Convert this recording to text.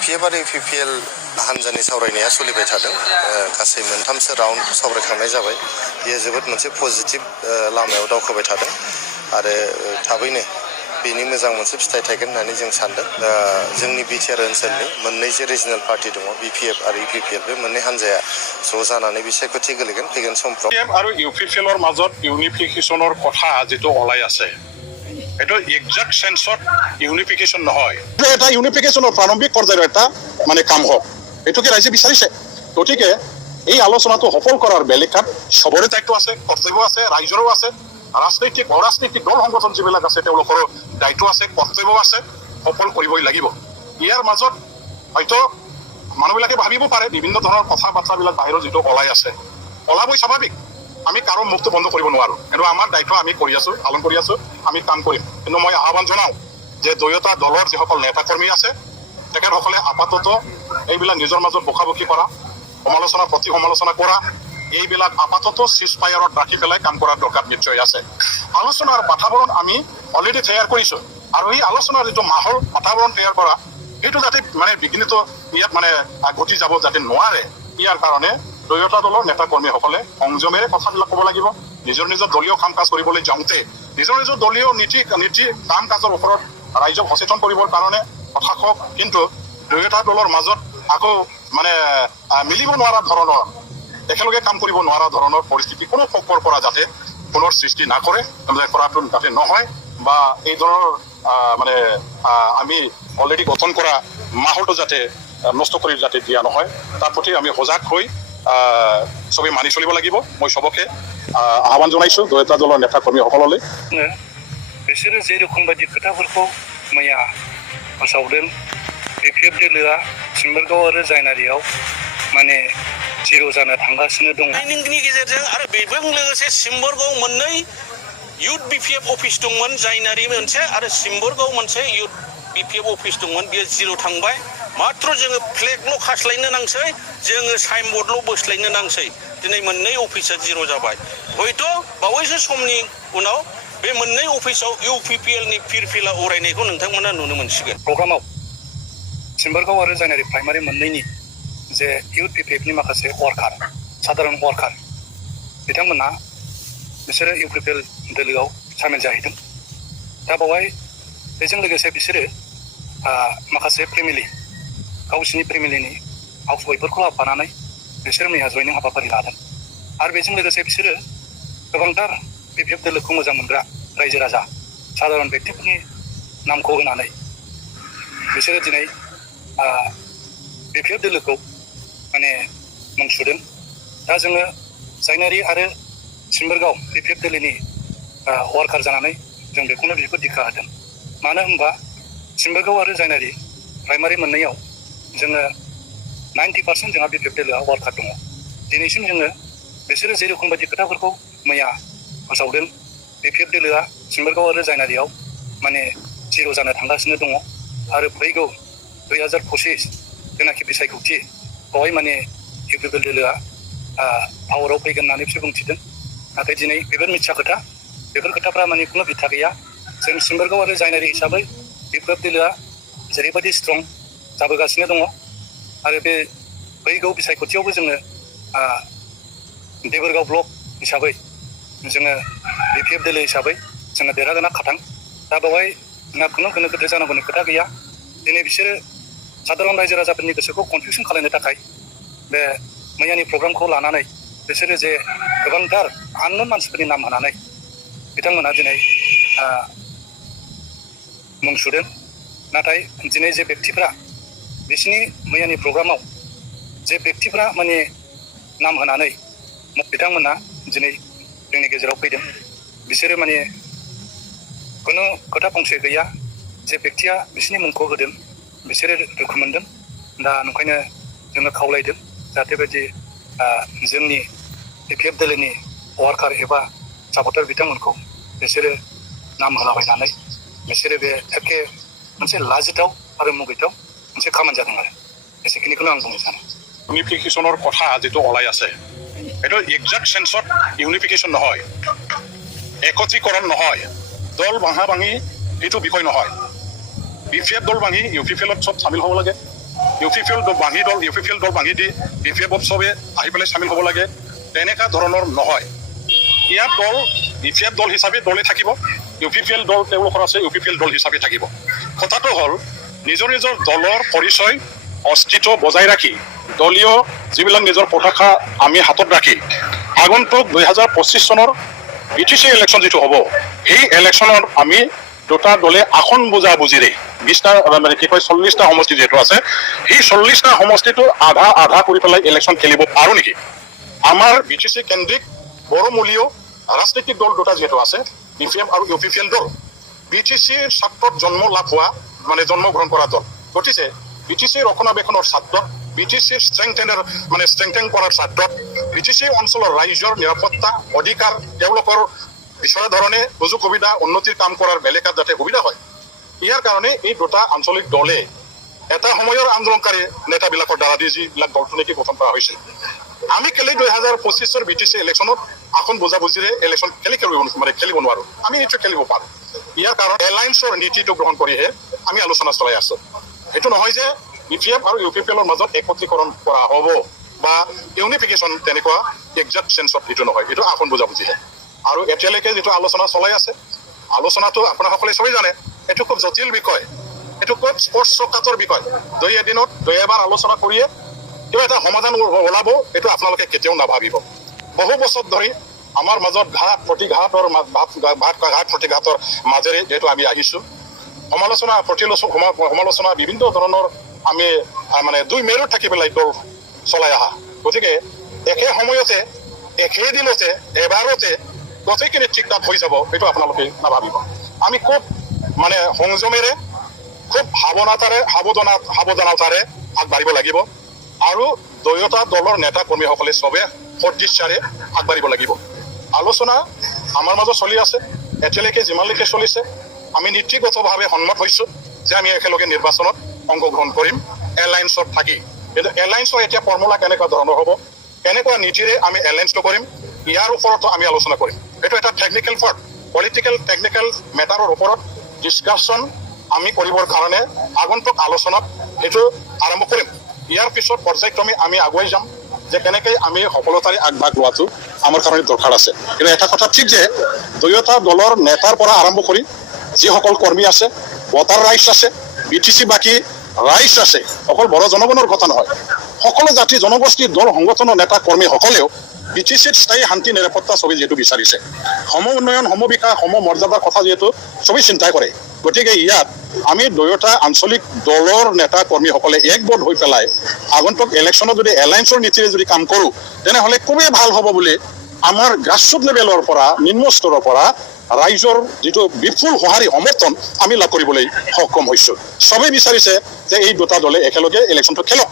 BPF आरो UPPL हानजानि सावरायनाया सोलिबाय थादों गासै मोनथामसो राउन्ड सावरायखांनाय जाबाय बेयो जोबोद मोनसे पजिटिभ लामायाव दावखोबाय थादों आरो थाबैनो बेनि मोजां मोनसे फिथाइ थायगोन होननानै जों सानदों जोंनि बिटिआर ओनसोलनि मोननै जे रिजनेल पार्टी दङ BPF आरो UPPL बे मोननै हानजाया ज' जानानै बिसायख'थि गोलैगोन फैगोन समफ्राव BPF আৰু UPPLৰ মাজত ইউনিফিকেশ্যনৰ কথা যিটো ওলাই আছে এটা এক্সাক্ট সেন্সত ইউনিফিকেশ্যন নহয় এটা ইউনিফিকেশ্যনৰ প্ৰাৰম্ভিক পৰ্যায়ৰ এটা মানে কাম হওক এটোকে ৰাইজে বিচাৰিছে গতিকে এই আলোচনাটো সফল কৰাৰ বেলেকাত সবৰে দায়িত্ব আছে কৰ্তব্য আছে ৰাইজৰো আছে ৰাজনৈতিক অৰাজনৈতিক দল সংগঠন যিবিলাক আছে তেওঁলোকৰ দায়িত্ব আছে কৰ্তব্য আছে সফল কৰিবই লাগিব ইয়াৰ মাজত হয়তো মানুহবিলাকে ভাবিব পাৰে বিভিন্ন ধৰণৰ কথা বাৰ্তাবিলাক বাহিৰত যিটো ওলাই আছে ওলাবই স্বাভাৱিক আমি কাৰো মুক্ত বন্ধ কৰিব নোৱাৰো কিন্তু আমাৰ দায়িত্ব আমি কৰি আছো পালন কৰি আছো আমি কাম কৰিম কিন্তু মই আহ্বান জনাও যে দুয়োটা দলৰ যিসকল নেতা কৰ্মী আছে তেখেতসকলে আপাতত এইবিলাক নিজৰ মাজত বকাবকি কৰা সমালোচনা প্ৰতি সমালোচনা কৰা এইবিলাক আপাতত সিজফায়াৰত ৰাখি পেলাই কাম কৰাৰ দৰকাৰ নিশ্চয় আছে আলোচনাৰ বাতাবৰণ আমি অলৰেডি তৈয়াৰ কৰিছো আৰু এই আলোচনাৰ যিটো মাহল বাতাবৰণ তৈয়াৰ কৰা এইটো যাতে মানে বিঘ্নিত ইয়াত মানে ঘটি যাব যাতে নোৱাৰে ইয়াৰ কাৰণে দুয়োটা দলৰ নেতা কৰ্মীসকলে সংযমেৰে কথাবিলাক ক'ব লাগিব নিজৰ নিজৰ দলীয় কাম কাজ কৰিবলৈ যাওঁতে নিজৰ নিজৰ দলীয় নীতি কাম কাজৰ ওপৰত ৰাইজক সচেতন কৰিবৰ কাৰণে কথা কওক কিন্তু দুয়োটা দলৰ মাজত আকৌ মানে মিলিব নোৱাৰা ধৰণৰ একেলগে কাম কৰিব নোৱাৰা ধৰণৰ পৰিস্থিতি কোনো পক্ষৰ পৰা যাতে পুনৰ সৃষ্টি নকৰে কৰাটো যাতে নহয় বা এই ধৰণৰ মানে আমি অলৰেডি গঠন কৰা মাহলটো যাতে নষ্ট কৰি যাতে দিয়া নহয় তাৰ প্ৰতি আমি সজাগ হৈ সবে মানি চলিব লাগিব মই সবকে আহ্বান জনাইছো দুয়োটা দলৰ নেতা কৰ্মীসকললৈ बिसोरो जे रोखोम बायदि खोथाफोरखौ मैया फोसावदों BPF दोलोआ सिम्बोरगाव आरो जायनारियाव माने जिर' जानो थांगासिनो दं ट्रेनिंनि गेजेरजों आरो बेजों लोगोसे सिम्बोरगाव मोननै युथ BPF अफिस दंमोन जायनारि मोनसे आरो सिम्बोरगाव मोनसे युथ BPF अफिस दंमोन बेयो जिर' थांबाय मात्र जोङो फ्लेगल' खास्लायनो नांसै जोङो साइनबर्डल' बोस्लायनो नांसै दिनै मोननै अफिसा जिर' जाबाय हयथ' बावैसो समनि उनाव बे मोननै अफिसाव UPPL नि फिरफिला अरायनायखौ नोंथांमोना नुनो मोनसिगोन प्रग्रामाव सिम्बोरगाव आरो जायनारि प्राइमारि मोननैनि जे युथ BPF नि माखासे वार्कार साधारन वार्कार बिथांमोना बिसोरो UPPL दोलोआव सामिल जाहैदों दा बावहाय बेजों लोगोसे बिसोरो माखासे फेमिलि गावसिनि फेमिलिनि हाउस वाइफफोरखौ लाफानानै बिसोरो मैया जयनिं हाबाफारि लादों आरो बेजों लोगोसे बिसोरो गोबांथार BPF दोलोखौ मोजां मोनग्रा रायजो राजा साधारन व्यक्तिफोरनि नामखौ होनानै बिसोरो दिनै BPF दोलोखौ माने मुं सुदों दा जोङो जायनारि आरो सिम्बोरगाव BPF दोलोनि वार्कार जानानै जों बेखौनो बेखौ दिखा होदों मानो होनबा सिम्बोरगाव आरो जायनारि प्राइमारि मोननैयाव जोङो 90% जोंहा BPF दोलोआ वार्कार दङ दिनैसिम जोङो बिसोरो जे रोखोम बायदि खोथाफोरखौ मैया फोसावदों BPF दोलोआ सिम्बोरगाव आरो जायनारियाव माने जिर' जानो थांगासिनो दङ आरो फैगौ 2025 जेनाखि बिसायख'थि बेवहाय माने UPPL दोलोआ पावाराव फैगोन होननानै बिसोर बुंथिदों नाथाय दिनै बेफोर मिथ्या खोथा बेफोर खोथाफ्रा माने खुनु बिथा गैया जों सिम्बोरगाव आरो जायनारि हिसाबै BPF दोलोआ जेरैबायदि स्ट्रं जाबोगासिनो दङ आरो बे फैगौ बिसायख'थियावबो जोङो देबोरगाव ब्लक हिसाबै जोङो BPF दोलो हिसाबै जोङो देरहागोना खाथां दा बेवहाय जोंहा खुनु गोनो गोथो जानांगौनि खोथा गैया दिनै बिसोरो साधारन रायजो राजाफोरनि गोसोखौ कनफिउसन खालामनो थाखाय बे मैयानि प्रग्रामखौ लानानै बिसोरो जे गोबांथार आननोन मानसिफोरनि नाम होनानै बिथांमोना दिनै मुं सुदों नाथाय दिनै जे व्यक्तिफ्रा बिसिनि मैयानि प्रग्रामाव जे व्यक्तिफ्रा माने नाम होनानै बिथांमोना दिनै जोंनि गेजेराव फैदों बिसोरो माने खुनु खोथा फंसे गैया जे व्यक्तिया बिसिनि मुंखौ होदों बिसोरो दुखु मोनदों दा ओंखायनो जोङो खावलायदों जाहाथे बायदि जोंनि BPF दोलोनि वार्कार एबा सापर्टार बिथांमोनखौ बिसोरो नाम होलाबायनानै बिसोरो बे एखे मोनसे लाजिथाव आरो मुगैथाव मोनसे खामानि जादों आरो एसेखिनिखौनो आं बुंनो सानो ইউনিফিকেশ্যনৰ কথা যিটো ওলাই আছে এইটো এক্সাক্ট সেন্সত ইউনিফিকেশ্যন নহয় একত্ৰীকৰণ নহয় দল ভাঙা ভাঙি এইটো বিষয় নহয় BPF দল ভাঙি UPPL চব চামিল হ'ব লাগে ইউপিপিএল দল ভাঙি দি BPF-ত চবে আহি পেলাই চামিল হ'ব লাগে তেনেকুৱা ধৰণৰ নহয়। ইয়াত দল BPF দল হিচাপে দলে থাকিব, UPPL দল তেওঁলোকৰ আছে UPPL দল হিচাপে থাকিব। কথাটো হ'ল নিজৰ নিজৰ দলৰ পৰিচয় অস্তিত্ব বজাই ৰাখি দলীয় যিবিলাক নিজৰ পতাকা আমি হাতত ৰাখি আগন্তুক 2025 চনৰ BTC ইলেকশ্যন যিটো হ'ব সেই ইলেকশ্যনত আমি দুটা দলে আসন বুজাবুজিৰে 20টা মানে কি কয় 40টা সমষ্টি যিহেতু আছে সেই 40টা সমষ্টিটো আধা আধা কৰি পেলাই ইলেকশ্যন খেলিব পাৰোঁ নেকি? আমাৰ BTC কেন্দ্ৰিক বড়োমূলীয় ৰাজনৈতিক দল দুটা যিহেতু আছে BPF আৰু UPPL দল BTCৰ ছাত্ৰত জন্ম লাভ হোৱা মানে জন্মগ্ৰহণ কৰা দল। গতিকে BTCৰ ৰক্ষণাবেক্ষণৰ স্বাৰ্থত BTCৰ ষ্ট্ৰেংথেন কৰাৰ স্বাৰ্থত BTC অঞ্চলৰ ৰাইজৰ নিৰাপত্তা অধিকাৰ তেওঁলোকৰ বিচৰা ধৰণে সুযোগ সুবিধা উন্নতিৰ কাম কৰাৰ বেলেগাত যাতে সুবিধা হয় ইয়াৰ কাৰণে এই দুটা আঞ্চলিক দলে এটা সময়ৰ আন্দোলনকাৰী নেতাবিলাকৰ দ্বাৰা দি যিবিলাক দলটোনেকি গঠন কৰা হৈছিল আমি কেলে 2025 BTC ইলেকশ্যনত আসন বুজাবুজিৰে ইলেকশ্যন খেলিব নোৱাৰো। আমি নিশ্চয় খেলিব পাৰোঁ। ইয়াৰ কাৰণ এলায়েন্সৰ নীতিটো গ্ৰহণ কৰিহে আমি আলোচনা চলাই আছো। এইটো নহয় যে BPF আৰু UPPLৰ মাজত একত্ৰীকৰণ কৰা হ'ব বা ইউনিফিকেশ্যন তেনেকুৱা একজাক্ট চেঞ্চত এইটো নহয়, এইটো আসন বুজাবুজিহে। আৰু এতিয়ালৈকে যিটো আলোচনা চলাই আছে আলোচনাটো আপোনাসকলে চবেই জানে এইটো খুব জটিল বিষয়, এইটো খুব স্পৰ্শকাতৰ বিষয়। দুই এদিনত দুই এবাৰ আলোচনা কৰিয়ে কিবা এটা সমাধান ওলাব এইটো আপোনালোকে কেতিয়াও নাভাবিব। বহু বছৰ ধৰি আমাৰ মাজত ঘাট প্ৰতিঘাতৰ মাজেৰে যিহেতু আমি আহিছোঁ সমালোচনা বিভিন্ন ধৰণৰ আমি মানে দুই মেৰুত থাকি পেলাই দল চলাই অহা। গতিকে একে সময়তে একে দিনতে এবাৰতে গোটেইখিনি ঠিক ঠাক হৈ যাব এইটো আপোনালোকে নাভাবিব। আমি খুব মানে সংযমেৰে খুব সাৱধানতাৰে আগবাঢ়িব লাগিব আৰু দুয়োটা দলৰ নেতা কৰ্মীসকলে চবে সদিচ্ছাৰে আগবাঢ়িব লাগিব। আলোচনা আমাৰ মাজত চলি আছে, এতিয়ালৈকে যিমানলৈকে চলিছে আমি নীতিগতভাৱে সন্মত হৈছোঁ যে আমি একেলগে নিৰ্বাচনত অংশগ্ৰহণ কৰিম এলায়েন্সত থাকি। কিন্তু এলায়েন্সৰ এতিয়া ফৰ্মুলা কেনেকুৱা ধৰণৰ হ'ব, কেনেকুৱা নীতিৰে আমি এলায়েন্সটো কৰিম ইয়াৰ ওপৰতো আমি আলোচনা কৰিম। এইটো এটা টেকনিকেল টেকনিকেল মেটাৰৰ ওপৰত ডিছকাশ্যন আমি কৰিবৰ কাৰণে আগন্তুক আলোচনাত সেইটো আৰম্ভ কৰিম। ইয়াৰ পিছত পৰ্যায়ক্ৰমে আমি আগুৱাই যাম যে কেনেকৈ আমি সফলতাৰে আগভাগ লোৱাটো আমাৰ কাৰণে দৰকাৰ আছে। কিন্তু এটা কথা ঠিক যে দুয়োটা দলৰ নেতাৰ পৰা আৰম্ভ কৰি যিসকল কৰ্মী আছে ভোটাৰ ৰাইজ আছে BTC বাকী ৰাইজ আছে, অকল বড়ো জনগণৰ কথা নহয়, সকলো জাতি জনগোষ্ঠী দল সংগঠনৰ নেতা কৰ্মীসকলেও BTCত স্থায়ী শান্তি নিৰাপত্তা চবেই যিহেতু বিচাৰিছে, সম উন্নয়ন সম বিকাশ সম মৰ্যাদাৰ কথা যিহেতু চবেই চিন্তাই কৰে। গতিকে ইয়াত আমি দুয়োটা আঞ্চলিক দলৰ নেতা কৰ্মীসকলে একগোট হৈ পেলাই আগন্তুক ইলেকশ্যনত যদি এলায়েন্সৰ নীতিৰে যদি কাম কৰোঁ তেনেহ'লে খুবেই ভাল হ'ব বুলি আমাৰ গ্ৰাছৰুট লেভেলৰ পৰা নিম্ন স্তৰৰ পৰা ৰাইজৰ যিটো বিপুল সঁহাৰি সমৰ্থন আমি লাভ কৰিবলৈ সক্ষম হৈছোঁ। চবেই বিচাৰিছে যে এই দুটা দলে একেলগে ইলেকশ্যনটো খেলক।